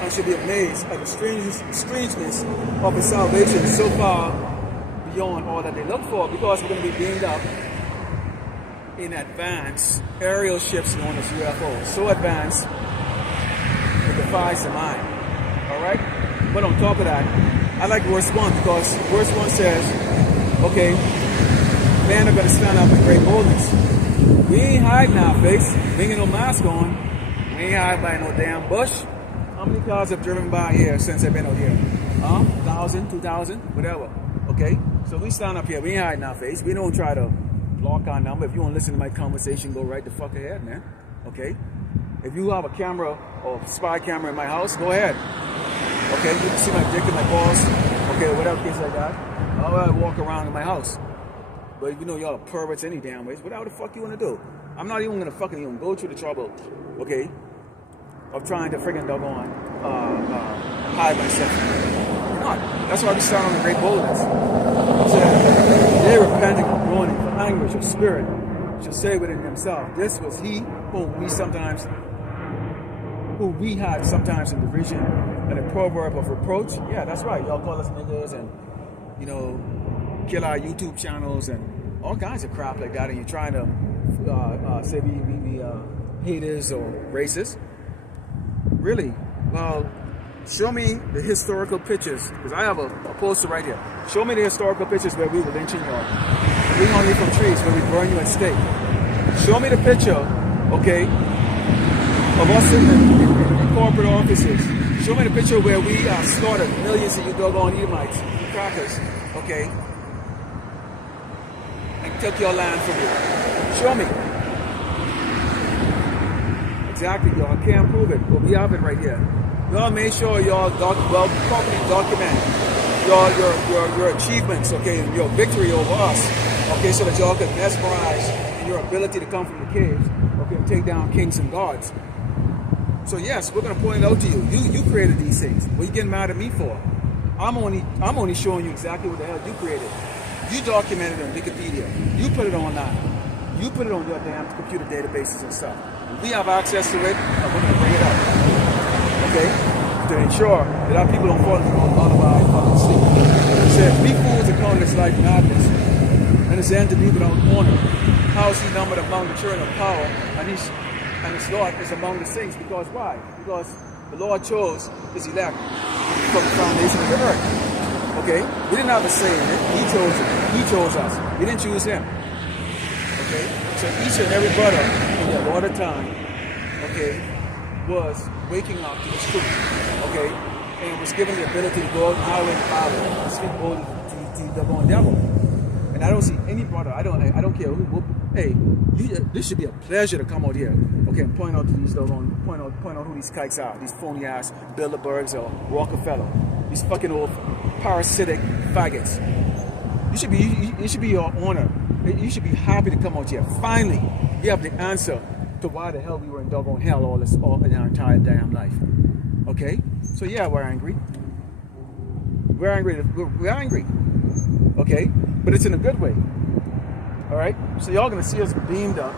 and shall be amazed at the strangeness of his salvation so far beyond all that they look for," because we're going to be beamed up in advanced aerial ships known as UFOs. So advanced, it defies the mind. Alright? But on top of that, I like verse 1 because verse 1 says, okay, men are going to stand up in great boldness. We ain't hiding our face. We ain't got no mask on. We ain't hiding by no damn bush. How many cars have driven by here since I've been out here? 1,000, 2,000, whatever. Okay? So we stand up here. We ain't hiding our face. We don't try to block our number. If you want to listen to my conversation, go right the fuck ahead, man. Okay? If you have a camera or spy camera in my house, go ahead. Okay? You can see my dick and my balls. Okay, whatever case like that. I'll walk around in my house. But if you know y'all are perverts any damn ways, whatever the fuck you want to do. I'm not even going to fucking even go through the trouble, okay, of trying to friggin' doggone hide myself. I'm not. That's why we start on the great boldness. So that they repenting of groaning for anguish of spirit shall say within themselves, this was he whom we had sometimes in derision and a proverb of reproach. Yeah, that's right. Y'all call us niggas and, you know, kill our YouTube channels and all kinds of crap like that, and you're trying to say we haters or racist. Really? Well, show me the historical pictures, because I have a poster right here. Show me the historical pictures where we were lynching y'all. We only from trees where we burn you at stake. Show me the picture, okay, of us in corporate offices. Show me the picture where we slaughtered millions of you doggone Edomites, you crackers, okay, and took your land from you. Show me. Exactly, y'all can't prove it, but we have it right here. Y'all made sure y'all properly document your achievements, okay, and your victory over us, okay, so that y'all can mesmerize in your ability to come from the caves, okay, and take down kings and gods. So yes, we're gonna point it out to you. You created these things. What are you getting mad at me for? I'm only showing you exactly what the hell you created. You documented it on Wikipedia. You put it online. You put it on your damn computer databases and stuff. We have access to it, and we're going to bring it up. Okay? To ensure that our people don't fall into lullaby fucking sleep. It says, "We fools account this life madness, and his end to be without honor. How is he numbered among the children of power, and his Lord is among the saints?" Because why? Because the Lord chose his elect from the foundation of the earth. Okay? We didn't have a say in it. He chose it. He chose us. We didn't choose him. Okay? So each and every brother in their Lord of time, okay, was waking up to this truth. Okay? And was given the ability to go out and highway and byway and speak boldly to the going devil. And I don't see any brother, I don't care who, hey, this should be a pleasure to come out here, okay, and point out to these point out who these kikes are, these phony ass Bilderbergs or Rockefeller, these fucking old parasitic faggots. It should be your honor. You should be happy to come out here. Finally, we have the answer to why the hell we were in doggone hell all in our entire damn life. Okay? So yeah, we're angry. We're angry. We're angry. Okay? But it's in a good way. Alright? So y'all gonna see us beamed up.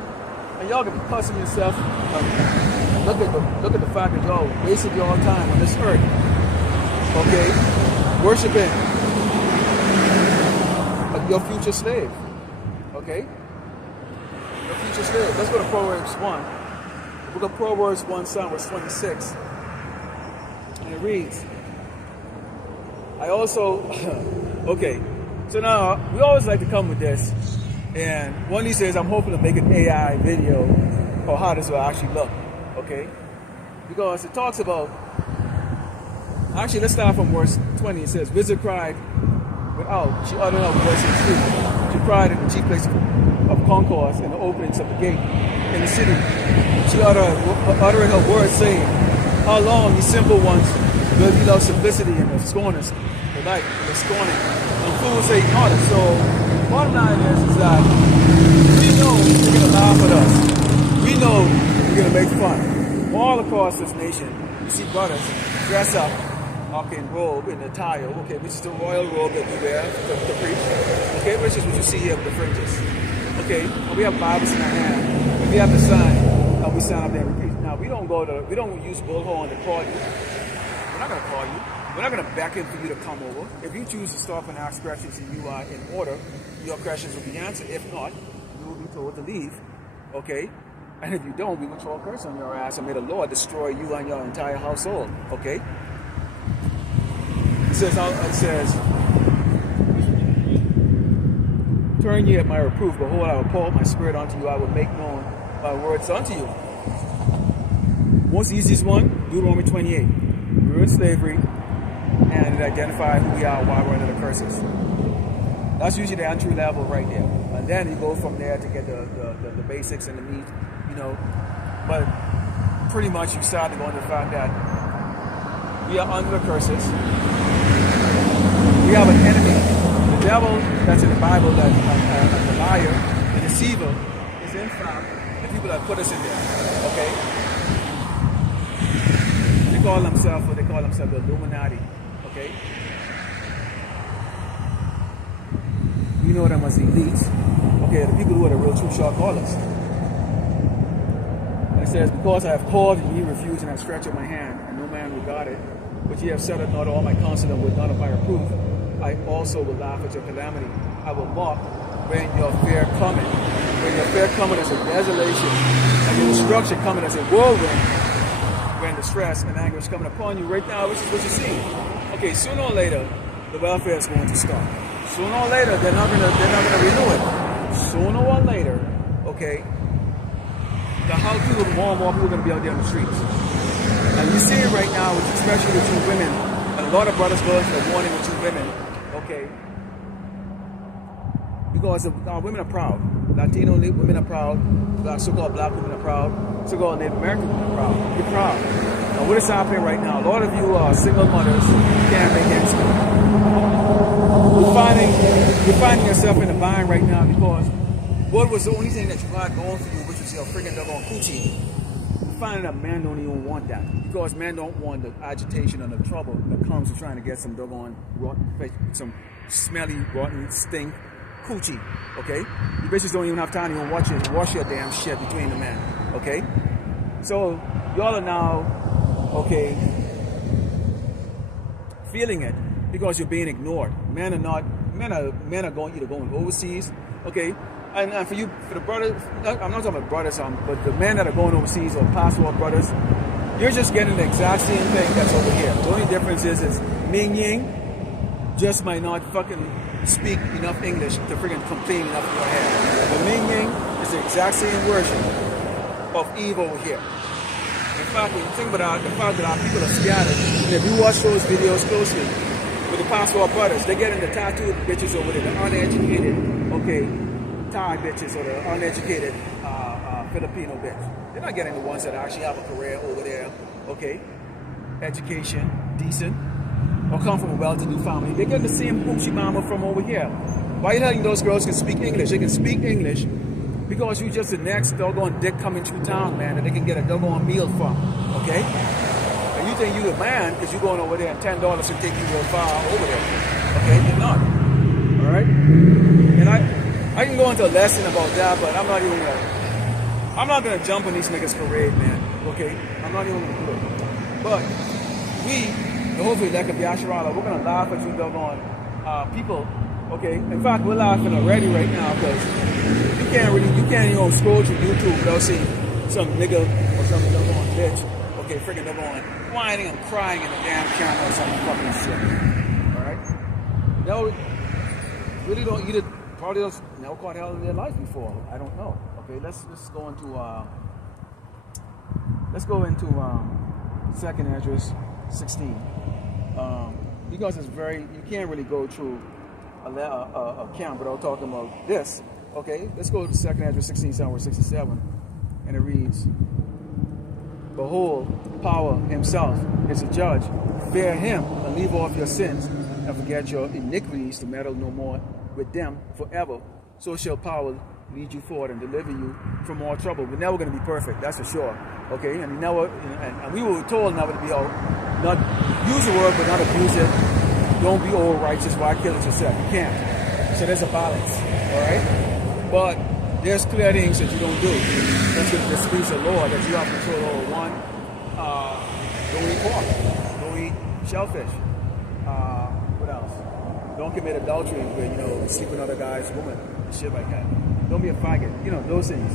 And y'all gonna be cussing yourself. Look at the fact that y'all wasted your time on this earth. Okay? Worshiping your future slave. Okay? Your future slave. Let's go to Proverbs 1. The book of Proverbs 1, verse 26. And it reads, I also, okay, so now we always like to come with this. And one of these days I'm hoping to make an AI video of how this will actually look. Okay? Because it talks about, actually let's start from verse 20. It says, Wizard cried without, she uttered her voice in the street. She cried in the chief place of concourse in the openings of the gate in the city. She uttering her words, saying, how long, ye simple ones, will ye love simplicity and the scorners, the light, the scorning, and fools say not. So, bottom line is that we know they're going to laugh at us. We know we're going to make fun. All across this nation, you see brothers dress up, in robe, in attire, okay, which is the royal robe that we wear to preach, okay, which is what you see here with the fringes, okay, and we have Bibles in our hand, and we have the sign, and we sign up there and preach. Now, we don't use bullhorn to call you. We're not going to call you. We're not going to beckon for you to come over. If you choose to stop and ask questions and you are in order, your questions will be answered. If not, you will be told to leave, okay, and if you don't, we will throw a curse on your ass and may the Lord destroy you and your entire household, okay? It says, turn ye at my reproof, behold, I will pour my spirit unto you, I will make known my words unto you. Most easiest one, Deuteronomy 28. We were in slavery, and it identified who we are, why we're under the curses. That's usually the entry level right there. And then you go from there to get the basics and the meat, you know. But pretty much you start to go into the fact that we are under the curses. We have an enemy. The devil that's in the Bible, that the liar, the deceiver, is in fact the people that put us in there. Okay? They call themselves the Illuminati. Okay? We know them as elites. Okay, the people who are the real true short callers. And it says, because I have called and ye refused, and I have stretched out my hand, and no man regarded, but ye have settled not all my counsel, and would not of my reproof, I also will laugh at your calamity. I will mock when your fear cometh. When your fear cometh as a desolation, and your destruction cometh as a whirlwind, when distress and anger is coming upon you right now, which is what you see. Okay, sooner or later, the welfare is going to start. Sooner or later, they're not gonna renew it. Sooner or later, okay, more and more people are gonna be out there on the streets. And you see it right now, especially with two women, and a lot of brothers going to the warning with two women, okay, because women are proud. Latino women are proud. So-called black women are proud. So-called Native American women are proud. You're proud. Now, what is happening right now? A lot of you are single mothers who can't make ends meet. You're finding yourself in a bind right now because what was the only thing that you had going for you, which was your friggin' doggone coochie. You're finding that men don't even want that because men don't want the agitation and the trouble that comes with trying to get some doggone rotten, some smelly, rotten, stink coochie, okay? You bitches don't even have time to even wash your damn shit between the men, okay? So, y'all are now, okay, feeling it because you're being ignored. Men are either going overseas, okay? And for the brothers, I'm not talking about brothers, but the men that are going overseas or passport brothers, you're just getting the exact same thing that's over here. The only difference is Ming Ying just might not fucking speak enough English to freaking complain enough in your head. But Ming Ying is the exact same version of Eve over here. In fact, when you think about the fact that our people are scattered, and if you watch those videos closely with the passport brothers, they're getting the tattooed bitches over there, the uneducated, okay, Thai bitches or the uneducated Filipino bitch. They're not getting the ones that actually have a career over there, okay, education, decent, or come from a well-to-do family. They're getting the same hoochie mama from over here. Why are you telling those girls can speak English? They can speak English, Because you just the next doggone dick coming through town, man, that they can get a doggone meal from, okay? And you think you the man because you're going over there and $10 to take you real far over there, okay? You're not, all right? And I can go into a lesson about that, but I'm not gonna jump on these niggas' parade, man, okay? I'm not even gonna do it. But we, the hopefully elect of Yasharala, we're gonna laugh at you doggone people. Okay, in fact, we're laughing already right now because you can't even scroll through YouTube without seeing some nigga or some doggone bitch, okay, freaking doggone whining and crying in the damn camera or some fucking shit. Alright? No, really don't eat it, probably never caught hell in their life before. I don't know. Okay, let's go into second address 16. Because it's you can't really go through a camp without talking about this. Okay, let's go to 2nd address 16, somewhere 67, and it reads, "Behold, power himself is a judge. Fear him and leave off your sins, and forget your iniquities to meddle no more with them forever. So shall power lead you forward and deliver you from all trouble." We're never going to be perfect, that's for sure. Okay, and we were told never to be not use the word but not abuse it. Don't be all righteous. Why kill it yourself? You can't. So there's a balance, all right? But there's clear things that you don't do. That's going to displease the Lord, that you have control over. One, don't eat pork. Don't eat shellfish. What else? Don't commit adultery where, sleep with other guys, women, shit like that. Don't be a faggot. Those things.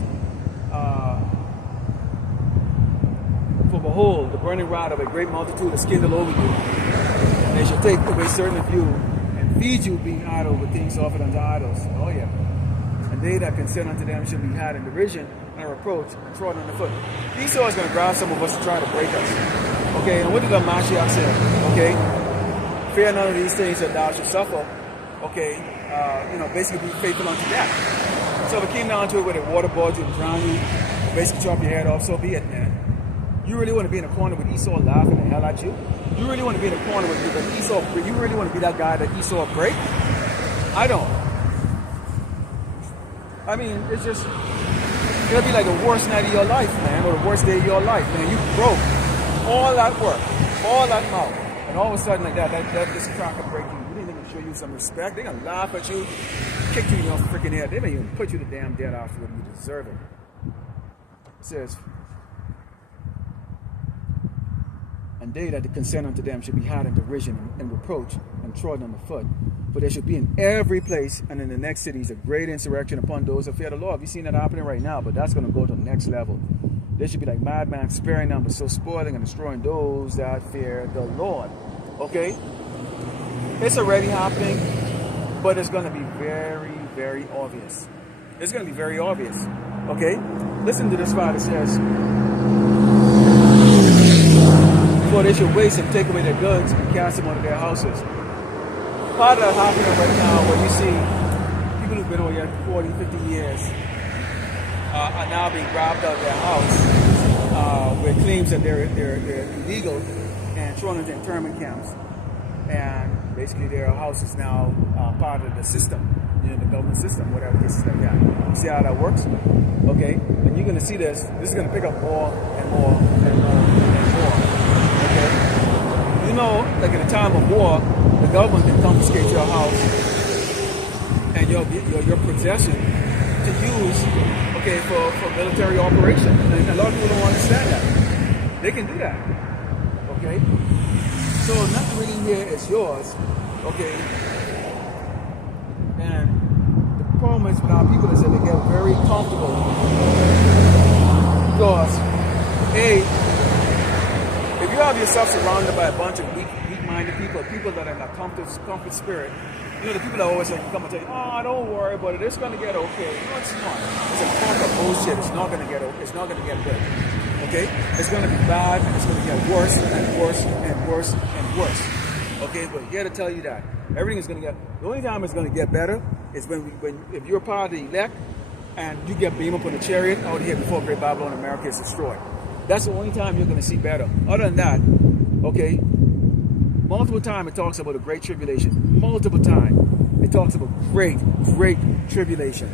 For behold, the burning rod of a great multitude is kindled over you. And they shall take away certain of you and feed you, being idle with things offered unto idols. Oh yeah. And they that consent unto them shall be had in derision and reproach and trodden under foot. Esau is going to grab some of us to try to break us. Okay, and what did the Mashiach say? Okay, fear none of these things that thou shalt suffer. Okay, basically be faithful unto death. So if it came down to it where they waterboard you and drown you, basically chop your head off, so be it, man. You really want to be in a corner with Esau laughing the hell at you? You really want to be in a corner with Esau? You really want to be that guy that Esau break? I don't. I mean, it's just, it'll be like the worst night of your life, man, or the worst day of your life, man. You broke all that work, all that mouth, and all of a sudden like that this crack will break you. You didn't even show you some respect. They're gonna laugh at you, kick you in your freaking head. They may even put you to damn dead after you deserve it. It says, "And they that consent unto them should be had in derision and reproach and trodden under foot. For there should be in every place and in the next cities a great insurrection upon those that fear the Lord." You've seen that happening right now, but that's going to go to the next level. They should be like madmen, sparing them, but so spoiling and destroying those that fear the Lord. Okay? It's already happening, but it's going to be very, very obvious. It's going to be very obvious. Okay? Listen to this part. It says, "For they shall waste and take away their goods and cast them out of their houses." Part of that happening right now where you see people who've been over here 40, 50 years are now being grabbed out of their house with claims that they're illegal and thrown into internment camps. And basically their house is now part of the system, the government system, whatever cases like that. You see how that works? Okay? And you're going to see this. This is going to pick up more and more and more and more. Okay? Like in a time of war, the government can confiscate your house and your possession to use, okay, for military operation. And a lot of people don't understand that. They can do that. Okay? So nothing really here is yours. Okay? And the problem is with our people is that they get very comfortable because, if you have yourself surrounded by a bunch of weak-minded people that are in a comfort spirit, the people that always like come and tell you, "Oh, don't worry about it. It's going to get okay." No, it's not. It's a crock of bullshit. It's not going to get okay. It's not going to get good. Okay? It's going to be bad, and it's going to get worse and worse and worse and worse. Okay? But here to tell you that everything is going to get. The only time it's going to get better is if you're part of the elect and you get beamed up on a chariot out here before Great Babylon America is destroyed. That's the only time you're going to see better. Other than that, okay, multiple times it talks about a great tribulation. Multiple times it talks about great tribulation.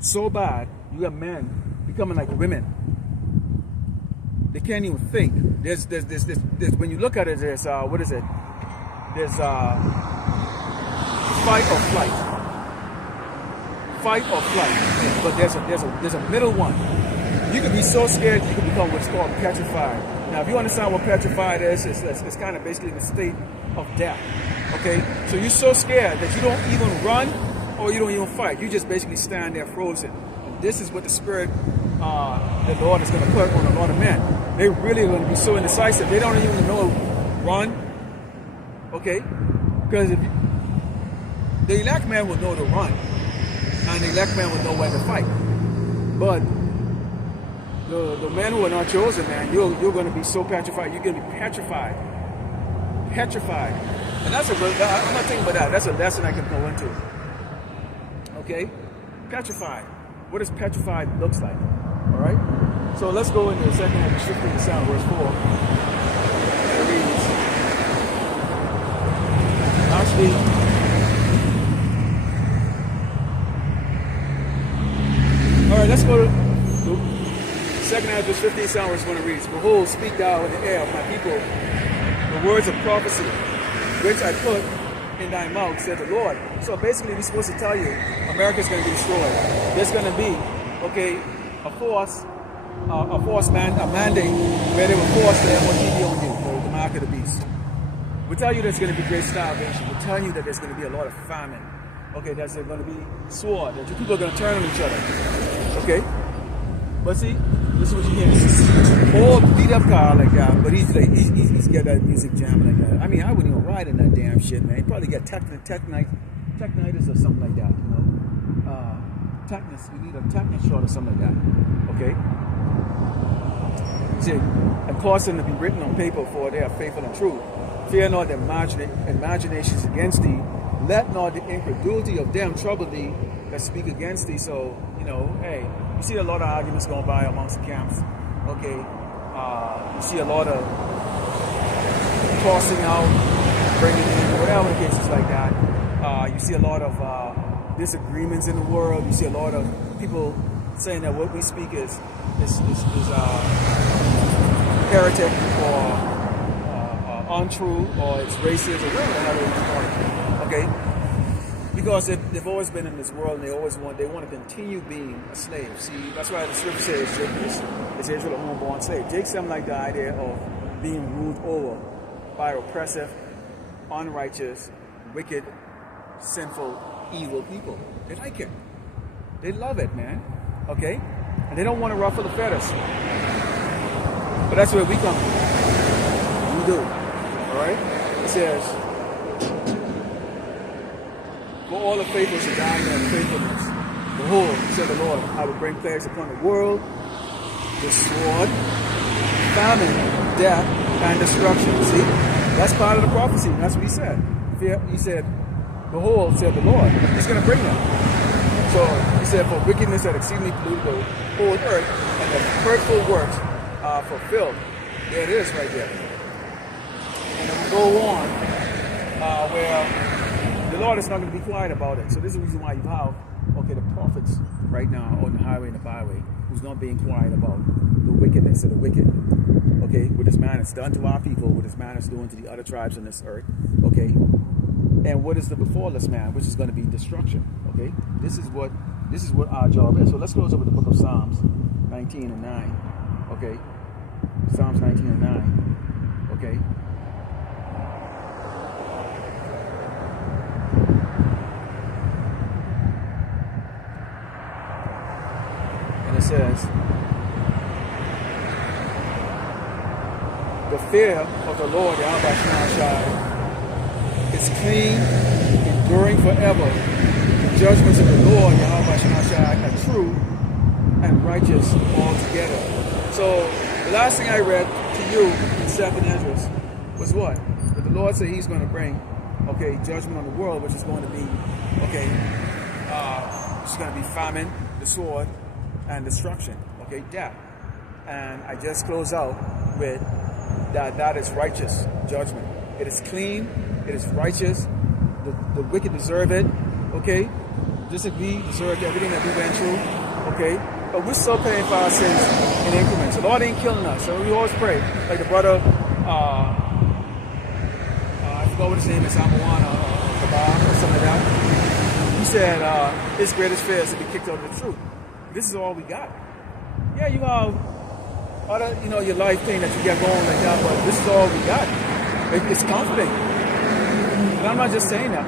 so bad, you have men becoming like women. They can't even think. There's when you look at it, there's what is it? There's fight or flight. Fight or flight. But there's a middle one. You can be so scared you can become what's called petrified. Now, if you understand what petrified is, it's kind of basically the state of death. Okay? So you're so scared that you don't even run or you don't even fight. You just basically stand there frozen. And this is what the Spirit, the Lord is going to put on a lot of men. They really are going to be so indecisive. They don't even know run. Okay? Because the elect man will know to run. And the elect man will know when to fight. But the men who are not chosen, man, you're going to be so petrified. You're going to be petrified. Petrified. And that's a good, I'm not thinking about that. That's a lesson I can go into. Okay? Petrified. What does petrified looks like? All right? So let's go into the second half of 15 sound, verse 4. It reads, actually, all right, let's go to the second half of 15 sound, verse 1. It reads, behold, speak thou in the air of my people the words of prophecy, which I put in thy mouth, said the Lord. So basically, we're supposed to tell you, America's going to be destroyed. There's going to be, okay, a mandate where they will force the MOTD on you, the mark of the beast. We tell you there's going to be great starvation. We tell you that there's going to be a lot of famine. Okay, there's going to be sword. That people are going to turn on each other. Okay, but see, this is what you hear. All beat up car like that, but he's got that music jamming like that. I mean, I wouldn't even ride in that damn shit, man. He'd probably get Technitis or something like that, you know. Technitis, you need a Technitis shot or something like that. Okay. See, and cause them to be written on paper, for they are faithful and true. Fear not the imaginations against thee. Let not the incredulity of them trouble thee that speak against thee. So, you know, hey, you see a lot of arguments going by amongst the camps. Okay, you see a lot of tossing out, bringing in, whatever the case is like that. You see a lot of disagreements in the world. You see a lot of people saying that what we speak is heretic or untrue, or it's racist, or whatever the hell you call it. Okay, because they've always been in this world, and they want to continue being a slave. See, that's why the scripture says it's Israel a homeborn slave. Jake's something like the idea of being ruled over by oppressive, unrighteous, wicked, sinful, evil people. They like it. They love it, man. Okay, and they don't want to ruffle the feathers. But that's where we come from. We do. All right. It says, for all the faithful shall die in their faithfulness. Behold, said the Lord, I will bring plagues upon the world, the sword, famine, death, and destruction. See, that's part of the prophecy. That's what he said. He said, behold, said the Lord, he's going to bring them. So he said, for wickedness that exceedingly polluted the whole earth, and the hurtful works are fulfilled. There it is right there. And then we go on where the Lord is not going to be quiet about it. So this is the reason why you have, okay, the prophets right now on the highway and the byway, who's not being quiet about the wickedness of the wicked. Okay, what this man has done to our people, what this man is doing to the other tribes on this earth. Okay, and what is the before this man, which is going to be destruction. Okay, this is what our job is. So let's close up with the book of Psalms 19 and 9. Okay, Psalms 19 and 9. Okay. It says, the fear of the Lord, Yahweh Shai, is clean, enduring forever. The judgments of the Lord, Yahweh Shai, are true and righteous altogether. So the last thing I read to you in 2nd Esdras was what? That the Lord said he's going to bring, okay, judgment on the world, which is going to be, okay, it's going to be famine, the sword, and destruction, okay, death. And I just close out with that is righteous judgment. It is clean, it is righteous, the wicked deserve it, okay? just like we deserve everything that we went through, okay? But we're still paying for our sins in increments. The Lord ain't killing us. So we always pray. Like the brother, I forgot what his name is, Amawan or Kabah or something like that. He said his greatest fear is to be kicked out of the truth. This is all we got. Yeah, you have other, your life thing that you get going like that, but this is all we got. It's comforting. And I'm not just saying that.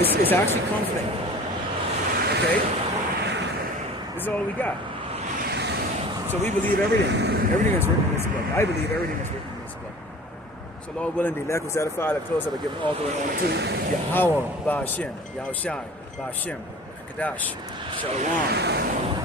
It's actually comforting. Okay? This is all we got. So we believe everything. Everything is written in this book. I believe everything is written in this book. So Lord willing, the elect was edified, the close up, giving all glory and honor to Yahweh, Ba'ashem, Yahushai, Ba'ashem, Kadash, Shalom.